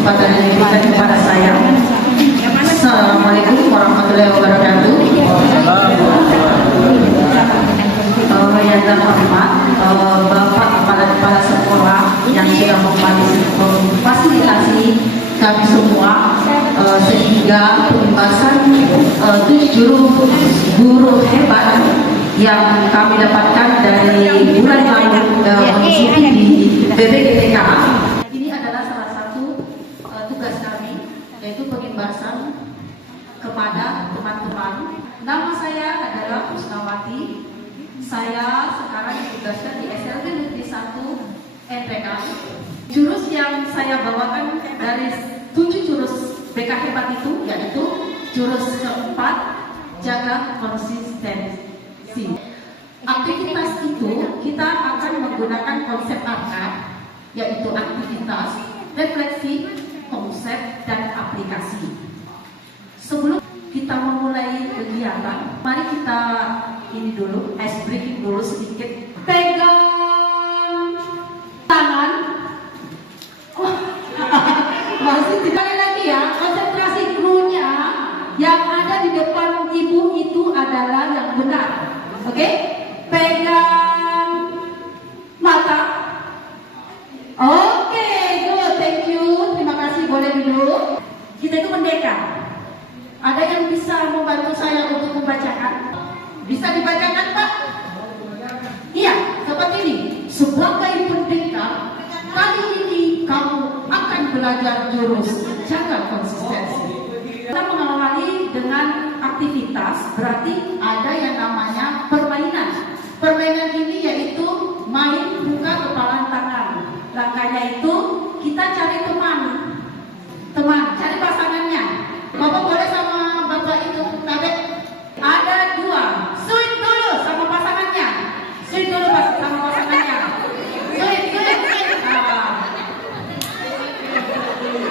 kesempatan yang diberikan kepada saya. Assalamualaikum warahmatullahi wabarakatuh. Yang terhormat Bapak Kepala Sekolah yang sudah memfasilitasi kami semua sehingga pembahasan 7 guru hebat yang kami dapatkan dari bulan lalu mengikuti di BPGTK. Ini adalah salah satu tugas kami, yaitu pembahasan kepada teman-teman. Nama saya adalah Husnawati. Saya sekarang ditugaskan di SLB Negeri 1 NPK. Jurus yang saya bawakan dari 7 jurus BK hebat itu, yaitu jurus keempat, jaga konsistensi. Aktivitas itu kita akan menggunakan konsep ARKAD, yaitu aktivitas, refleksi, konsep, dan aplikasi. Sebelum kita memulai kegiatan, mari kita ini dulu, ice breaking dulu sedikit. Pegang tangan. Oh, masih sekali lagi ya, konsentrasi krunya yang ada di depan ibu itu adalah yang benar. Oke? Pegang mata. Oke, good, thank you. Terima kasih, boleh dulu. Kita itu merdeka. Ada yang bisa membantu saya untuk membacakan? Bisa dibacakan, Pak? Iya, seperti ini. Sebagai pendekar, kali ini kamu akan belajar jurus jaga konsistensi. Kita mengawali dengan aktivitas, berarti ada yang namanya permainan. Permainan ini yaitu main buka kepalan tangan. Langkahnya itu kita cari teman, cari pasangannya. Bapak boleh sama bapak itu kadek? Ada 2. Sweet dulu sama pasangannya. Sweet dulu sama pasangannya. Sweet.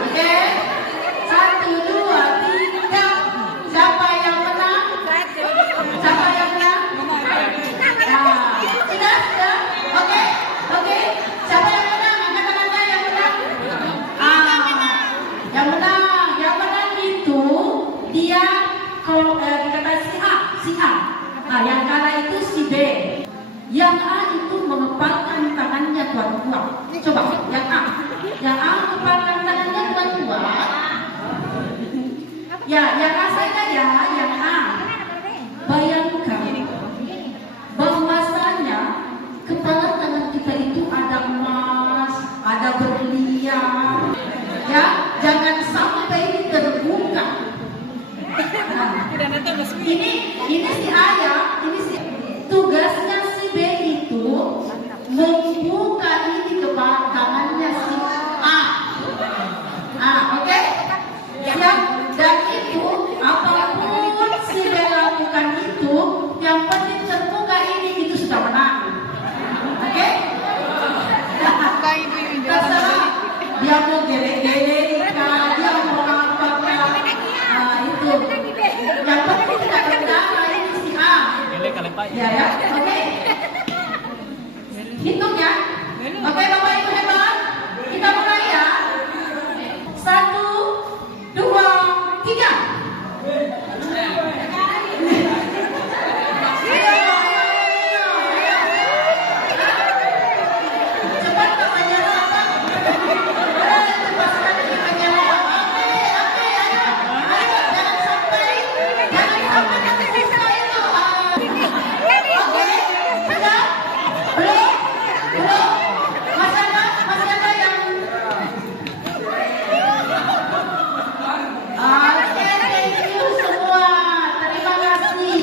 Oke. 1, 2, 3. Siapa yang menang? Siapa yang menang? Sudah? Oke. Siapa yang menang? Angkat tangannya yang menang. Yang menang itu dia kalau dikatakan si A. Yang kalah itu si B. Yang A itu mengepalkan tangannya kuat-kuat. Coba, yang A mengepalkan tangannya kuat-kuat. Ya, yang A saja ya, yang A. Bayangkan bahwasanya kepala tangan kita itu ada emas, ada berlian. Ya, jangan sampai ini terbuka. Ini si A ya, ini si tugasnya si B itu membuka ini kepala tangannya si A. Oke? Siap? Dan itu apapun si B lakukan itu, yang penting terbuka ini itu sudah menang. Oke? Terserah dia mau gele-gele, dia mau apa-apa. Itu. Yang penting tidak terdapat ini si A. Ya, oke. Hitung ya. Oke, Bapak Ibu hebat. Kita mulai ya. 1, 2, 3. Cepat namanya apa? Cepat sekali namanya. Oke, ayo. Jangan sampai nanti sisa itu. Oke, sudah? Belum? Masih ada yang oke, thank you semua. Terima kasih.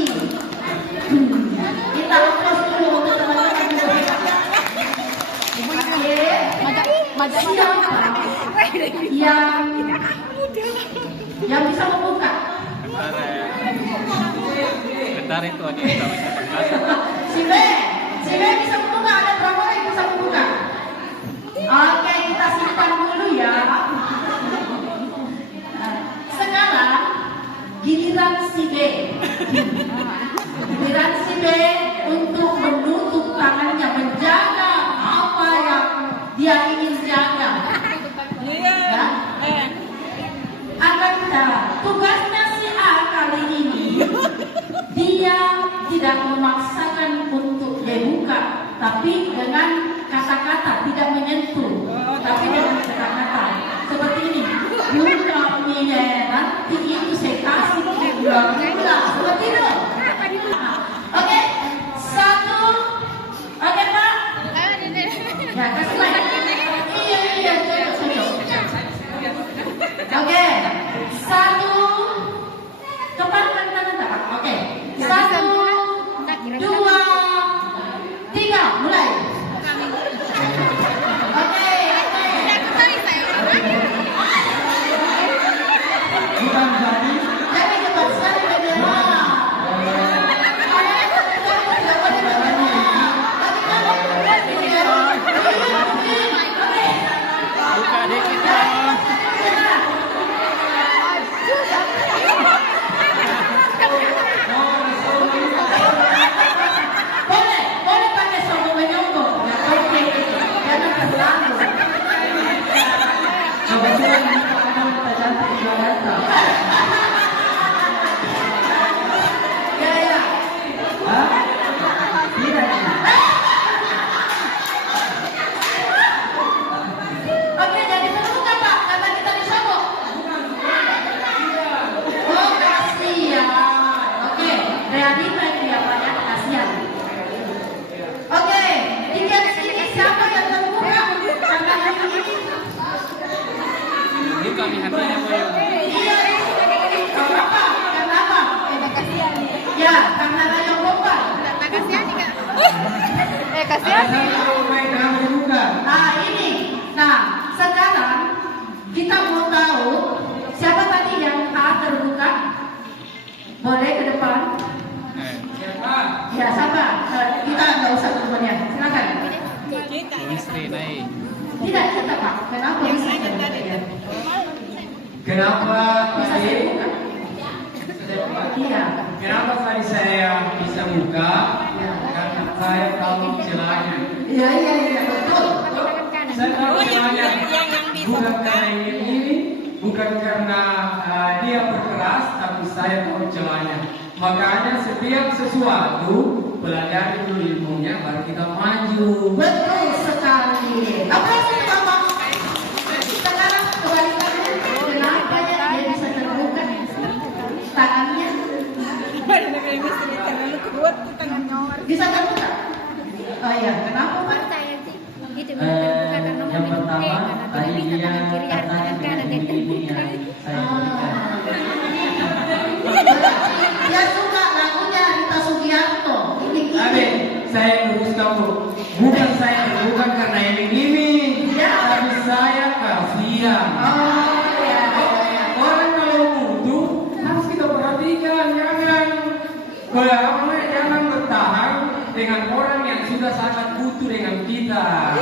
Kita upload dulu untuk teman-teman juga. Oke, siapa yang bisa membuka? Bentar itu aja. Si B bisa membuka. Ada berapa orang yang bisa membuka? Oke, kita simpan dulu ya. Sekarang giliran si B. Giliran si B untuk menutup tangannya, menjaga apa yang dia ingin jaga. Ya? Tugasnya si A kali ini, dia tidak memaksakan untuk dibuka, tapi dengan kata-kata, tidak menyentuh, tapi dengan kata-kata seperti ini. Buka nanti itu saya kasih gula, seperti itu. Oke, satu, oke Pak. Ya kasih lagi. Iya, cocok. Oke, satu, depankan tangan Pak. Oke, satu, dua, tiga, mulai. Oke. Jadi cepat sekali bagaimana? Buka dikit dong. Boleh pakai sombong menyombong. Jangan terlalu. Kebetulan kita cantik Jakarta. Ya. Tidak. Oke, jadi terbuka Pak, kata kita disogok. Oh, kasihan. Oke, realita itu ya Pak ya, kasihan. Oke, tiga sini siapa yang terbuka? Karena ini. Buka nih hatinya Boyo. Iya. Kenapa? Kenapa? Ya, karena rayong bomba. Kasihan. Nah ini, sekarang kita mau tahu siapa tadi yang A terbuka? Boleh ke depan? Ya, sabar. Kita nggak usah temannya. Silakan. Istri naik. Tidak kita Pak. Kenapa bisa terbuka ya? Kenapa Bisa saya tadi? buka? Iya. Kenapa tadi saya bisa buka? Ya. Karena saya tahu celahnya. Iya, betul. Saya tahu celahnya. Bukan karena ini, bukan karena dia berkeras, tapi saya tahu celahnya. Makanya setiap sesuatu pelajari dulu ilmunya, baru kita maju. Betul sekali. Apa sih Bapak? Sekarang kebalikannya, kenapa dia bisa terbuka tangannya? Bisa terbuka? Oh iya, kenapa Pak? Yang pertama tadi dia katakan ini yang saya berikan. Dia suka lagunya Rita Sugiarto. Tapi saya luruskan Bu, bukan karena ini, tapi saya kasihan. Oh ya. Orang kalau butuh harus kita perhatikan, jangan bertahan dengan orang yang sudah sangat butuh dengan kita.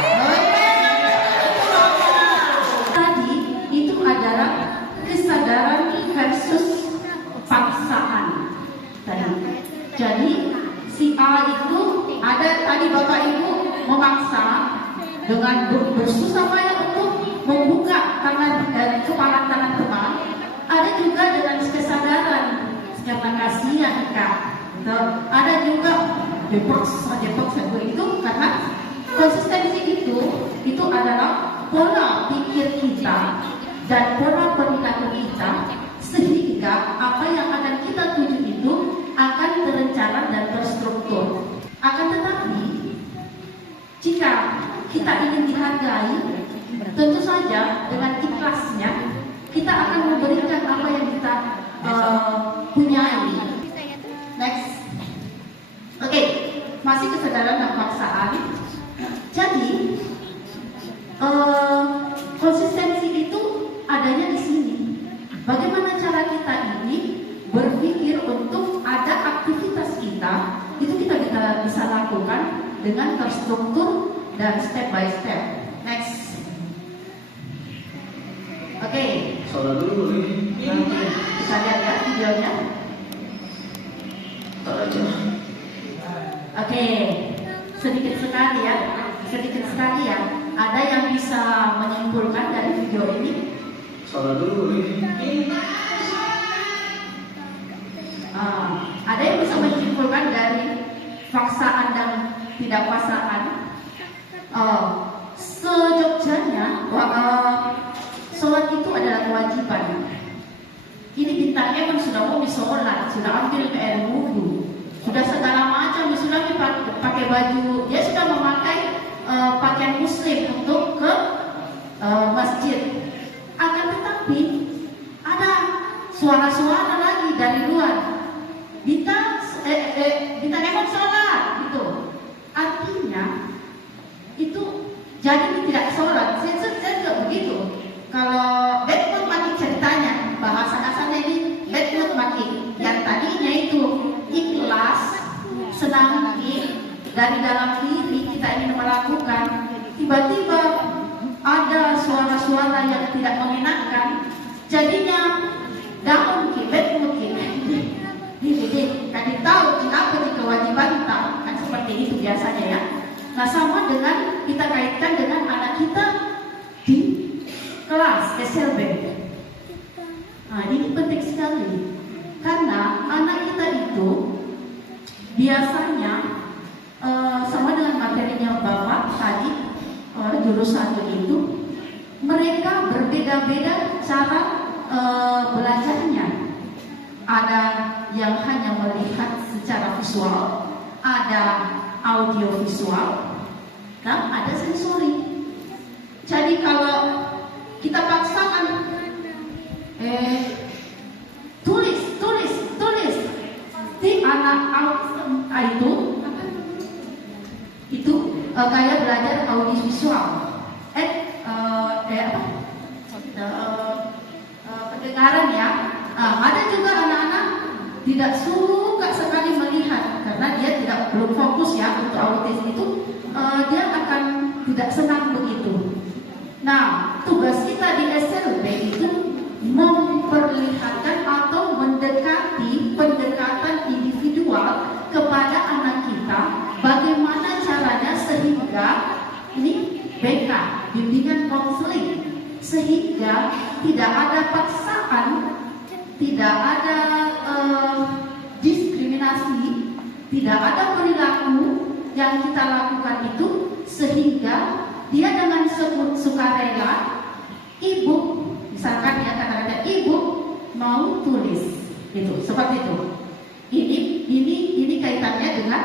Tadi itu adalah kesadaran versus paksaan. Jadi si A itu ada tadi Bapak Ibu memaksa dengan bersusah payah untuk membuka kepala tangan teman. Ada juga dengan kesadaran karena kasihan Kak. Ada juga dipaksa itu karena konsistensi itu adalah pola pikir kita dan pola perilaku kita, sehingga apa yang akan kita tuju itu akan terencana dan terstruktur. Akan tetapi jika kita ingin dihargai, tentu saja dengan ikhlasnya kita akan memberikan apa yang kita punyai. Next. Oke, masih kesadaran dan paksaan. Jadi konsistensi itu adanya di sini. Bagaimana cara kita ini berpikir untuk ada aktivitas kita itu kita bisa lakukan dengan terstruktur dan step by step. Next. Oke. Saudara dulu boleh. Bisa lihat ya videonya. Oke, sedikit sekali ya. Ada yang bisa menyimpulkan dari video ini? Saudara dulu boleh. Ada yang bisa menyimpulkan dari paksaan dan tidak paksaan. Sejogjanya, sholat itu adalah kewajiban. Ini bintangnya kan sudah mau sholat, sudah ambil air wudhu, sudah segala macam, sudah pakai baju, dia sudah memakai pakaian muslim untuk ke masjid. Akan tetapi ada suara-suara lagi dari luar. Bintang emang sholat gitu. Artinya itu jadi tidak sholat. Saya juga begitu. Kalau bedmut makin ceritanya, bahasa kasarnya ini bedmut makin. Yang tadinya itu ikhlas, senang dari dalam diri kita ingin melakukan, tiba-tiba ada suara-suara yang tidak mengenakan, jadinya daun kibet mungkin kan tahu apa di kewajiban tak kan seperti itu biasanya ya. Nah sama dengan kita kaitkan dengan anak kita di kelas SLB. Nah ini penting sekali karena anak kita itu biasanya sama dengan materinya Bapak tadi jurusan itu, mereka berbeda-beda cara belajarnya. Ada yang hanya melihat secara visual, ada audio visual, dan ada sensori. Jadi kalau kita paksakan tulis di anak itu kayak belajar audio visual, pendengaran ya. Ada juga anak-anak tidak suka sekali melihat karena dia belum fokus ya untuk autis itu, dia akan tidak senang begitu. Nah, tugas kita di SLB itu memperlihatkan atau mendekati pendekatan individual kepada anak kita, bagaimana caranya sehingga ini BK, bimbingan konseling, sehingga tidak ada paksaan, tidak ada diskriminasi, tidak ada perilaku yang kita lakukan itu, sehingga dia dengan sukarela, ibu misalkan ya kata-kata ibu mau tulis itu seperti itu. Ini kaitannya dengan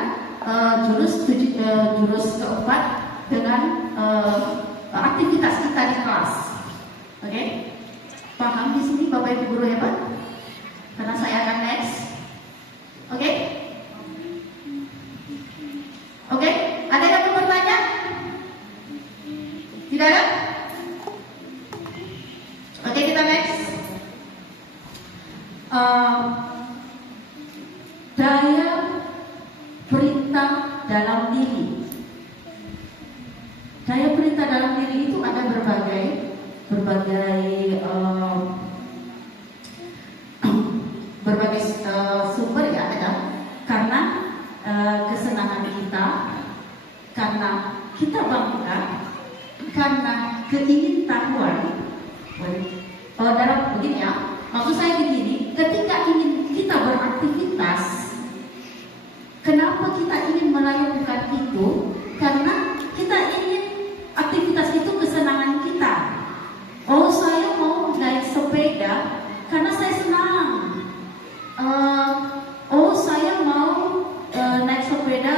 jurus keempat dengan aktivitas kita di kelas. Oke? Paham di sini Bapak Ibu guru hebat? Karena saya akan next. Oke? Oke? Ada yang mau bertanya? Tidak ada? Oke, kita next. Daya perintah dalam diri. Daya perintah dalam diri itu ada berbagai sumber ya ada. Karena kesenangan kita, karena kita bangga, karena keingintahuan. Dalam begini ya, maksud saya begini, ketika ingin kita beraktivitas, kenapa kita ingin melakukan itu? Karena kita ingin aktivitas itu kesenangan kita. Oh, saya mau naik sepeda karena saya senang. Oh, saya mau naik sepeda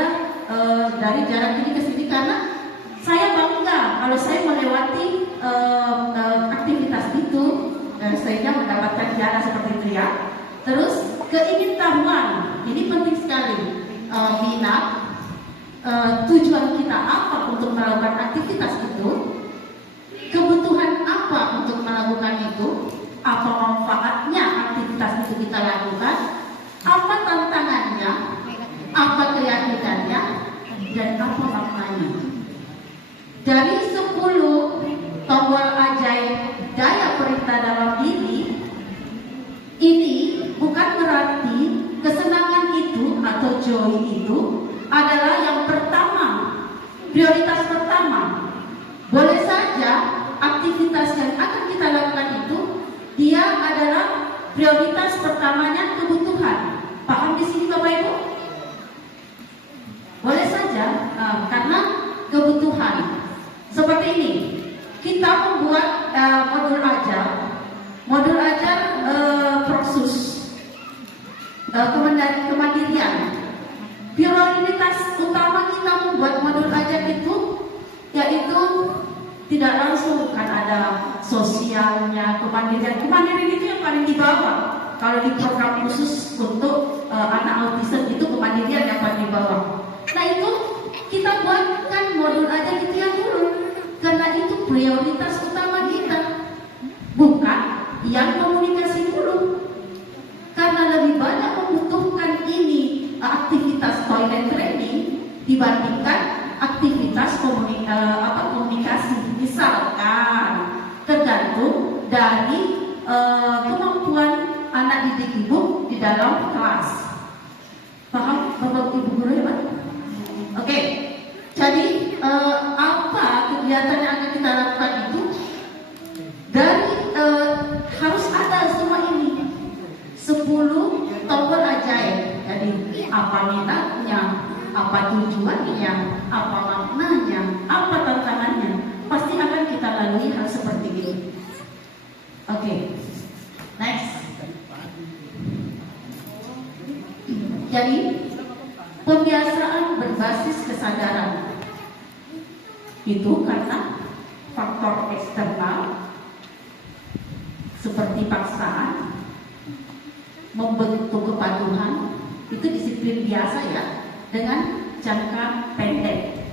dari jarak ini ke sini karena saya bangga kalau saya melewati aktivitas itu, sehingga mendapatkan jarak seperti itu ya. Terus keingintahuan, ini penting sekali. Minat, tujuan kita apa untuk melakukan aktivitas itu, kebutuhan apa untuk melakukan itu, apa manfaatnya aktivitas itu kita lakukan, apa tantangannya, apa keyakinannya, dan apa maknanya. Dari 10 tombol ajaib daya perintah dalam diri ini bukan berarti kesenangan itu atau joy itu adalah yang pertama, prioritas pertama. Boleh saja aktivitas yang akan kita lakukan itu dia adalah prioritas pertamanya kebutuhan. Paham di sini Bapak? seperti ini. Kita membuat modul ajar proksus, kemandirian. Prioritas utama kita membuat modul ajar itu yaitu tidak langsung kan ada sosialnya, kemandirian. Kemandirian itu yang paling di bawah. Kalau di program khusus untuk anak autism itu kemandirian yang paling di bawah. Nah itu kita buatkan modul ajar itu yang dulu, karena itu prioritas utama kita, bukan yang komunikasi dulu. Karena lebih banyak membutuhkan ini aktivitas toilet training dibandingkan aktivitas komunikasi. Misalkan tergantung dari kemampuan anak didik ibu di dalam kelas. Paham Bapak Ibu guru ya Pak? Oke. Jadi apa kegiatan yang akan kita lakukan itu dari harus ada semua ini 10 tombol ajaib. Jadi apa minatnya, apa tujuannya, apa maknanya, apa tantangannya, pasti akan kita lalui hal seperti ini. Oke. Next. Jadi pembiasaan berbasis kesadaran itu karena faktor eksternal seperti paksaan, membentuk kepatuhan, itu disiplin biasa ya, dengan jangka pendek.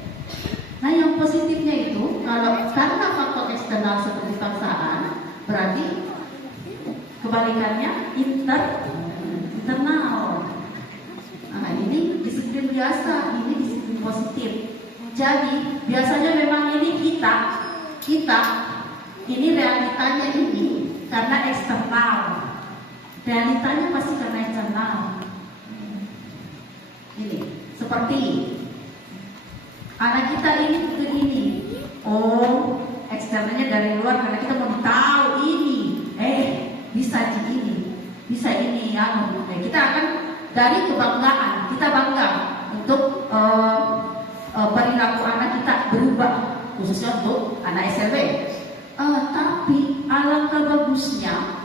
Nah yang positifnya itu kalau karena faktor eksternal seperti paksaan, berarti kebalikannya internal. Nah ini disiplin biasa, ini disiplin positif. Jadi biasanya memang ini kita ini realitanya ini karena eksternal. Realitanya pasti karena eksternal. Ini seperti anak kita ini itu ini. Oh, eksternalnya dari luar karena kita mau tahu ini. Bisa ini, bisa ini ya. Kita akan dari kebanggaan, kita bangga untuk perilaku anak kita berubah, khususnya untuk anak SLB. Tapi alangkah bagusnya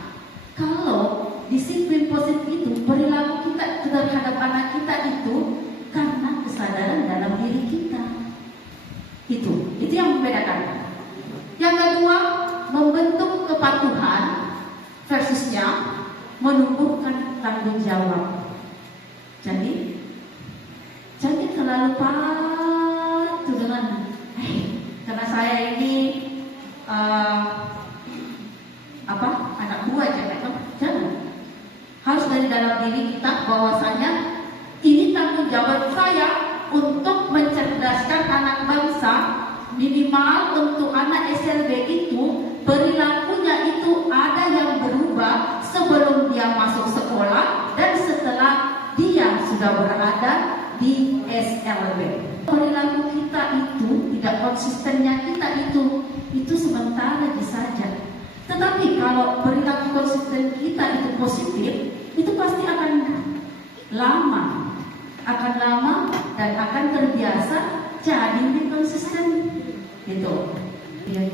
kalau disiplin positif itu perilaku kita terhadap anak kita itu karena kesadaran dalam diri kita. Itu yang membedakan. Yang kedua, membentuk kepatuhan versusnya menumbuhkan tanggung jawab. Jadi jangan terlalu patuh dengan karena saya ini anak buah jangan. Harus dari dalam diri kita bahwasanya ini tanggung jawab saya untuk mencerdaskan anak bangsa. Minimal untuk anak SLB itu perilakunya itu ada yang berubah sebelum dia masuk sekolah dan setelah dia sudah berada di SLB. Perilaku kita itu tidak konsistennya kita itu sementara saja. Tetapi kalau perilaku konsisten kita itu positif, itu pasti akan lama dan akan terbiasa jadi lebih konsisten. Gitu.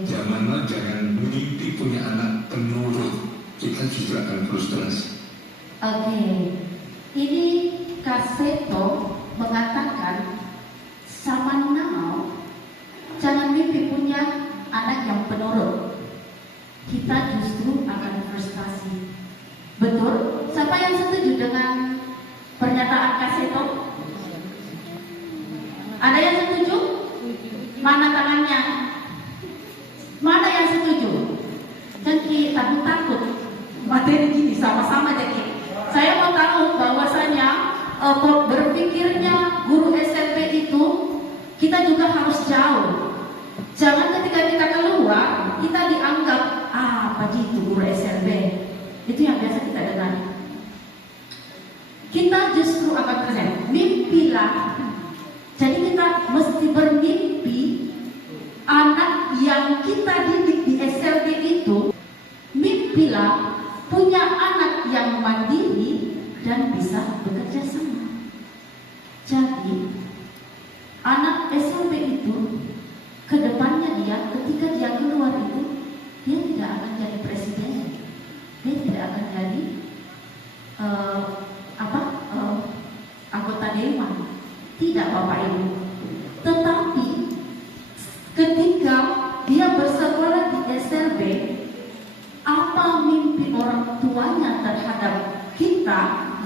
Jangan mimpi punya anak penurut, kita juga akan frustrasi. Oke. Ini Kaseto mengatakan sama now jangan mimpi punya anak yang penurut. Kita justru akan frustasi. Betul? Siapa yang setuju dengan pernyataan Kaseto? Ada yang setuju? Mana tangannya? Mana yang setuju? Jadi takut materi gini sama-sama jadi. Saya mau tahu bahwasanya berpikirnya guru SMP itu kita juga harus jauh. Jangan ketika kita keluar kita dianggap apa gitu guru SMP. Itu yang biasa kita dengar. Kita justru akan present. Mimpilah. Jadi kita mesti bermimpi anak yang kita didik di SLB itu. Mimpilah punya anak yang mandiri dan bisa bekerja sama. Jadi anak SLB itu kedepannya dia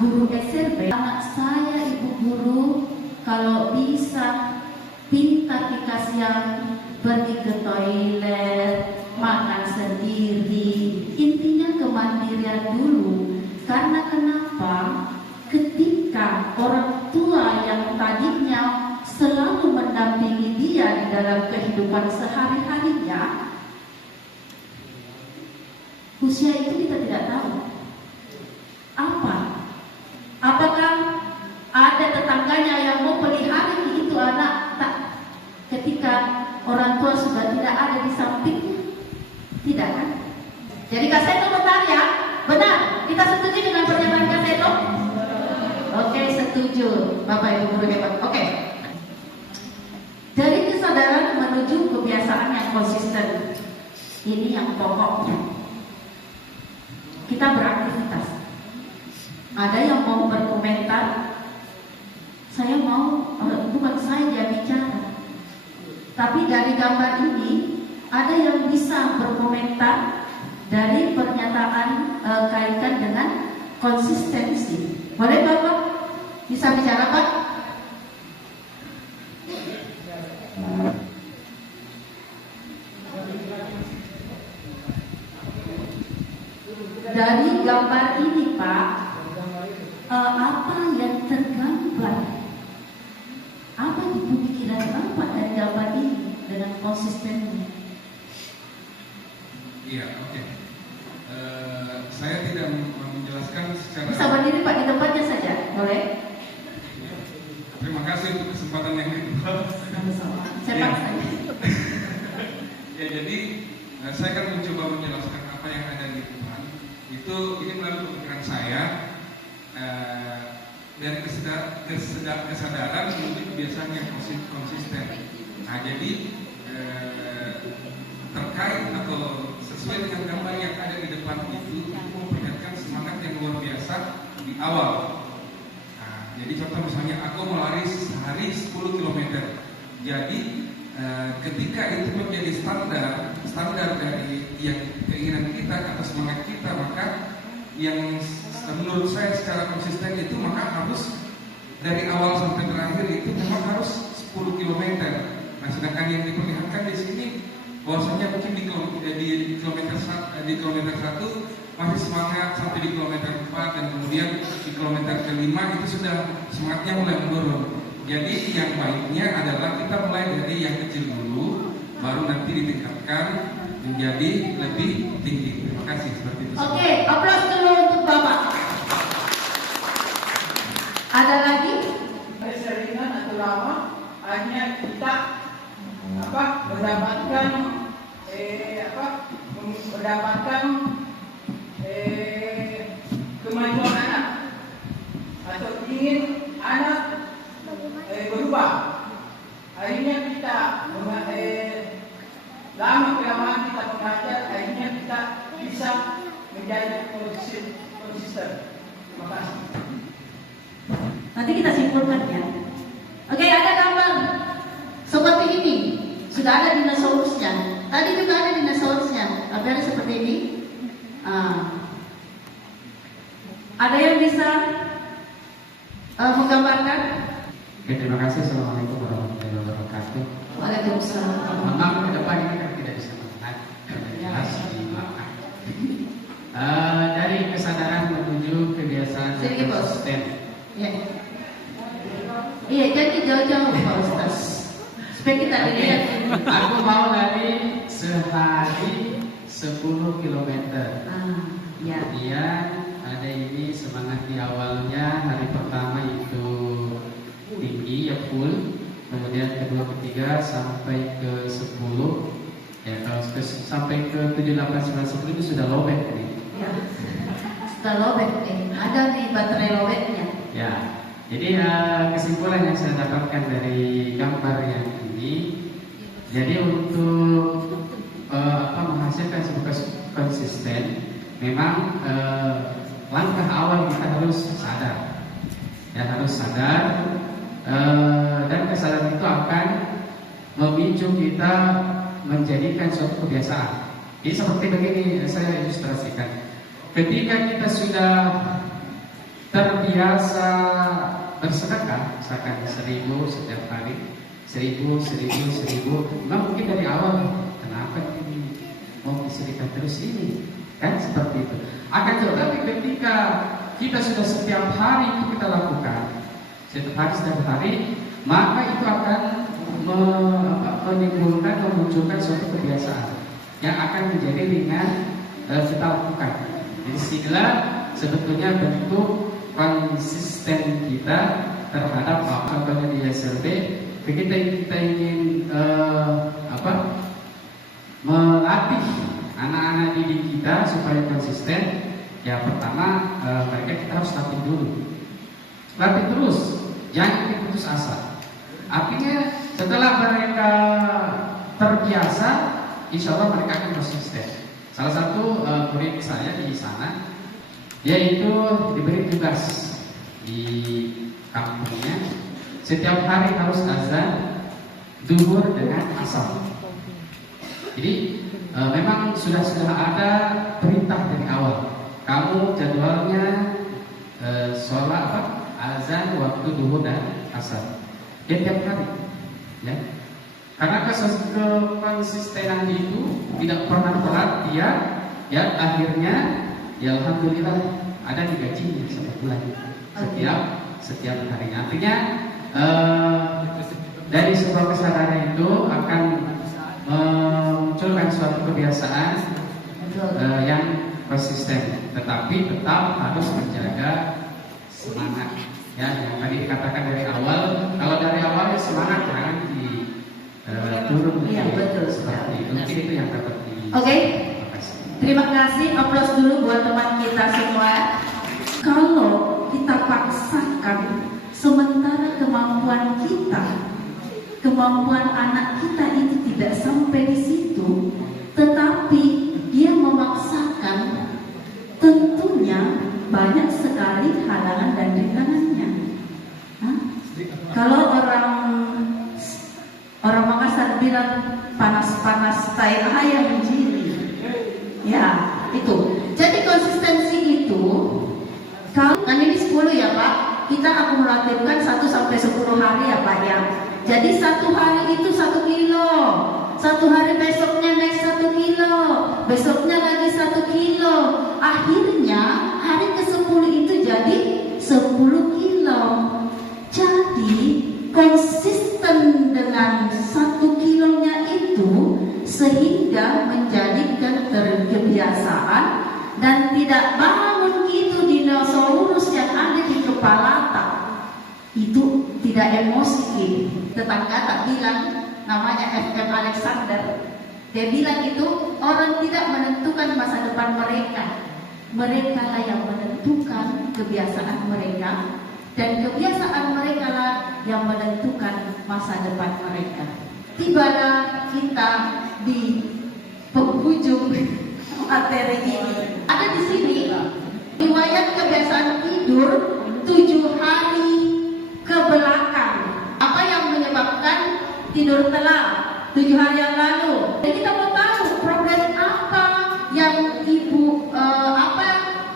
guru SRB, anak saya ibu guru kalau bisa pintar dikasih yang pergi ke toilet, makan sendiri, intinya kemandirian dulu. Karena kenapa? Ketika orang tua yang tadinya selalu mendampingi dia di dalam kehidupan sehari-harinya, usia itu kita tidak tahu. Apakah ada tetangganya yang mau pelihara itu anak tak ketika orang tua sudah tidak ada di sampingnya? Tidak kan? Jadi Kak Seto bertanya, benar? Kita setuju dengan pernyataan Kak Seto? Oke, setuju. Bapak Ibu guru hebat. Oke. Dari kesadaran menuju kebiasaan yang konsisten. Ini yang pokoknya. Kita beraktivitas. Ada yang mau berkomentar, saya mau, bukan saya yang bicara. Tapi dari gambar ini, ada yang bisa berkomentar dari pernyataan kaitan dengan konsistensi. Boleh Bapak? Bisa bicara Pak? Dari gambar ini Pak, apa yang tergambar? Apa di pemikiran Bapak dari gambar ini dengan konsistennya? Iya, oke. Saya tidak menjelaskan secara. Bisa berdiri Pak di tempatnya saja, boleh? Terima kasih untuk kesempatan yang kedua. Sama-sama. Saya Ya. paksa. Ya, jadi saya akan mencoba menjelaskan apa yang ada di Tuhan. Ini melalui pemikiran saya dan kesadaran menuju kebiasaan yang konsisten. Nah, jadi terkait atau sesuai dengan gambar yang ada di depan itu memperlihatkan semangat yang luar biasa di awal. Nah, jadi contoh misalnya aku mau lari sehari 10 km. Jadi ketika itu menjadi standar dari yang keinginan kita atau semangat kita, maka yang menurut saya secara konsisten itu maka harus dari awal sampai terakhir itu memang harus 10 km. Nah, sedangkan yang diperlihatkan di sini bahwasanya mungkin di kilometer 1 masih semangat sampai di kilometer 4 dan kemudian di kilometer ke-5 itu sudah semangatnya mulai menurun. Jadi yang baiknya adalah kita mulai dari yang kecil dulu, baru nanti ditingkatkan menjadi lebih tinggi. Terima kasih seperti itu. Oke, aplaus dulu untuk Bapak. Ada lagi? Seringan atau lama hanya kita mendapatkan kemajuan anak atau ingin anak berubah. Akhirnya kita lama kelamaan kita mengajar, akhirnya kita bisa menjadi konsisten. Terima kasih. Nanti kita simpulkan ya. Oke, ada gambar seperti ini. Sudah ada dinosaurusnya. Tadi juga ada dinosaurusnya. Tapi ada seperti ini. Ada yang bisa menggambarkan? Oke, terima kasih. Assalamualaikum warahmatullahi wabarakatuh. Waalaikumsalam. Memang ke depan ini kan tidak bisa melihat jelas di belakang. Dari kesadaran menuju kebiasaan yang konsisten. Ya. Iya, jadi jauh-jauh Pak Ustaz. Supaya kita lihat. Aku mau lari sehari 10 km. Ya. Kemudian ada ini semangat di awalnya, hari pertama itu tinggi ya full, kemudian kedua ketiga sampai ke 10 ya, kalau sampai ke 7, 8, 9, 10 itu sudah lowbat nih Ya. Sudah lowbat nih, ada nih baterai lowbatnya ya. Jadi kesimpulan yang saya dapatkan dari gambar yang ini, jadi untuk menghasilkan sebuah konsisten, memang langkah awal kita harus sadar, ya harus sadar, dan kesadaran itu akan memicu kita menjadikan suatu kebiasaan. Jadi seperti begini, saya ilustrasikan. Ketika kita sudah terbiasa bersedekah, misalkan 1.000 setiap hari, 1.000, 1.000. Nah, mungkin dari awal, kenapa ini mau disedekah terus ini? Kan seperti itu. Akan tetapi ketika kita sudah setiap hari itu kita lakukan, setiap hari, maka itu akan menimbulkan, memunculkan suatu kebiasaan yang akan menjadi ringan kita lakukan. Jadi sinilah sebetulnya bentuk konsisten kita terhadap contohnya di SLB. Kita ingin melatih anak-anak didik kita supaya konsisten. Ya pertama mereka kita harus latih dulu, latih terus, jangan putus asa. Artinya setelah mereka terbiasa, insya Allah mereka akan konsisten. Salah satu murid saya di sana, yaitu diberi tugas di kampungnya, setiap hari harus azan zuhur dengan asar. Jadi memang sudah ada perintah dari awal. Kamu jadwalnya sholat azan waktu zuhur dan asar. Ya tiap hari, ya. Karena konsistenan itu tidak pernah telat dia, ya akhirnya, ya alhamdulillah ada digajinya setiap bulan, setiap harinya. Artinya dari sebuah kesadaran itu akan memunculkan suatu kebiasaan yang konsisten, tetapi tetap harus menjaga semangat. Ya, yang tadi dikatakan dari awal, kalau dari awal ya semangat jangan turun. Iya, betul. Seperti itu. Mungkin itu yang dapat di. Oke. Terima kasih. Aplaus dulu buat teman kita semua. Kalau kita paksakan, sementara kemampuan kita, kemampuan anak kita itu tidak sampai di situ, tetapi dia memaksakan, tentunya banyak sekali halangan dan rintangannya. Kalau orang Makassar bilang panas-panas tai ayam menjadi, ya itu. Jadi konsistensi itu, kalau kan ini 10 ya Pak, kita akumulatifkan 1 sampai 10 hari ya Pak ya. Jadi 1 hari itu 1 kilo, 1 hari besoknya naik 1 kilo, besoknya lagi 1 kilo, akhirnya hari ke-10 itu jadi 10 kilo. Jadi konsisten dengan 1 kilonya itu sehingga menjadikan terkebiasaan dan tidak bangun itu dinosaurus yang ada di kepala tak. Itu tidak emosi. Tetangga tak bilang, namanya FM Alexander, dia bilang itu orang tidak menentukan masa depan mereka, mereka lah yang menentukan kebiasaan mereka, dan kebiasaan mereka lah yang menentukan masa depan mereka. Tibalah kita di penghujung materi ini. Ada di sini riwayat kebiasaan tidur 7 hari ke belakang. Apa yang menyebabkan tidur telat 7 hari yang lalu? Jadi kita mau tahu problem apa yang ibu, apa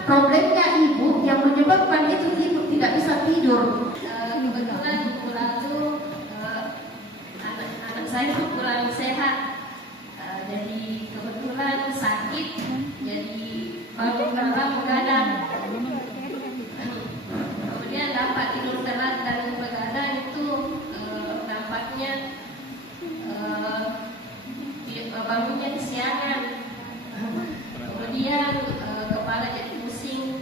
problemnya ibu yang menyebabkan itu ibu tidak bisa tidur. Kebetulan minggu lalu anak saya kurang sehat, jadi kebetulan sakit, jadi bangun malam begadang. Kemudian dapat tidur telat dan begadang itu nampaknya bangunnya kesiangan. Kemudian kepala jadi pusing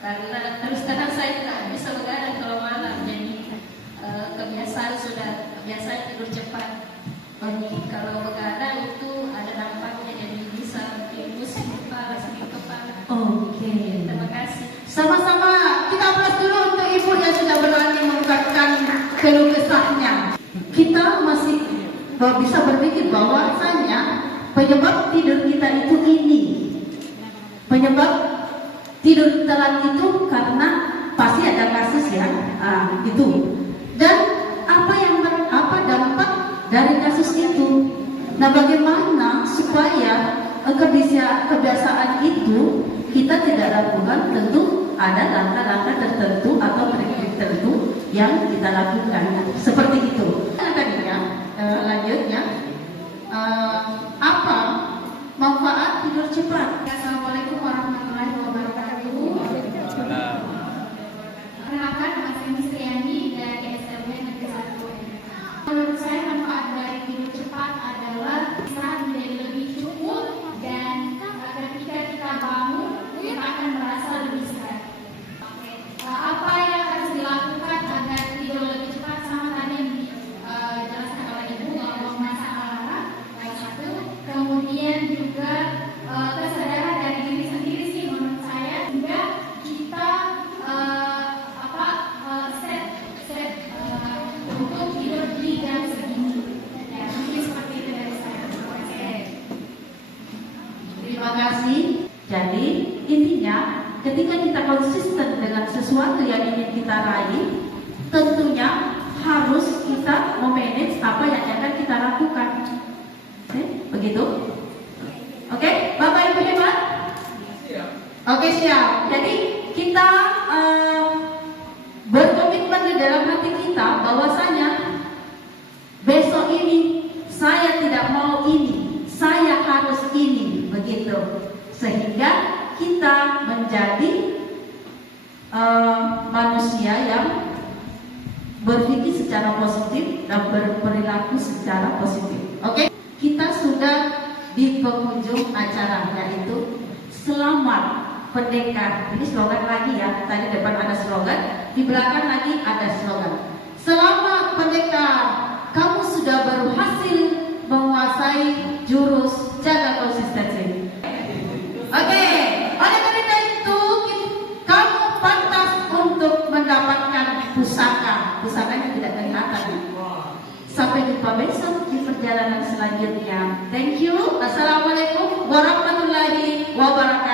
karena terus terang saya tidak bisa begadang kalau malam, jadi kebiasaan tidur cepat. Jadi kalau begadang itu ada dampaknya, jadi bisa bikin pusing kepala, sakit kepala. Oke. Terima kasih. Sama-sama kita aplaus dulu untuk ibu yang sudah berani mengungkapkan keluh kesahnya. Kita masih bisa berpikir bahwasanya penyebab tidur kita itu ini. Penyebab tidur telat itu karena pasti ada kasus ya, itu. Dan apa dampak dari kasus itu? Nah, bagaimana supaya kebiasaan itu kita tidak lakukan? Tentu ada langkah-langkah tertentu atau trik-trik tertentu yang kita lakukan. Seperti itu. Tadinya lanjutnya apa manfaat tidur cepat? Assalamualaikum warahmatullahi wabarakatuh. Perkenalkan, nama saya Mistriani dari SLB Negeri 1. Menurut saya manfaat dari tidur cepat adalah istirahat menjadi lebih cukup dan ketika kita bangun kita akan merasa lebih sehat. Apa yang harus dilakukan agar tidur lebih cepat sama tadi yang dijelaskan oleh Ibu bahwa memasak alarm salah satu, kemudian juga kesadaran dari diri sendiri sih menurut saya, hingga kita set untuk tidur di jam segini. Ya, mungkin seperti itu dari saya. Terima kasih. Jadi intinya ketika kita konsisten dengan sesuatu yang ingin kita raih, tentunya harus kita memanage apa yang akan kita lakukan. Oke, begitu? Oke, Bapak Ibu hebat? Oke, siap. Jadi kita berkomitmen di dalam hati kita bahwasanya besok ini saya tidak mau ini, saya harus ini, begitu. Sehingga kita menjadi manusia yang berpikir secara positif dan berperilaku secara positif. Oke, kita sudah di penghujung acara, yaitu selamat pendekar. Ini slogan lagi ya. Tadi depan ada slogan, di belakang lagi ada slogan. Selamat pendekar, kamu sudah berhasil menguasai jurus jaga konsistensi. Oke, oleh karena itu kamu pantas untuk mendapatkan pusaka. Pusakanya tidak kelihatan. Sampai jumpa besok di perjalanan selanjutnya. Thank you. Assalamualaikum warahmatullahi wabarakatuh.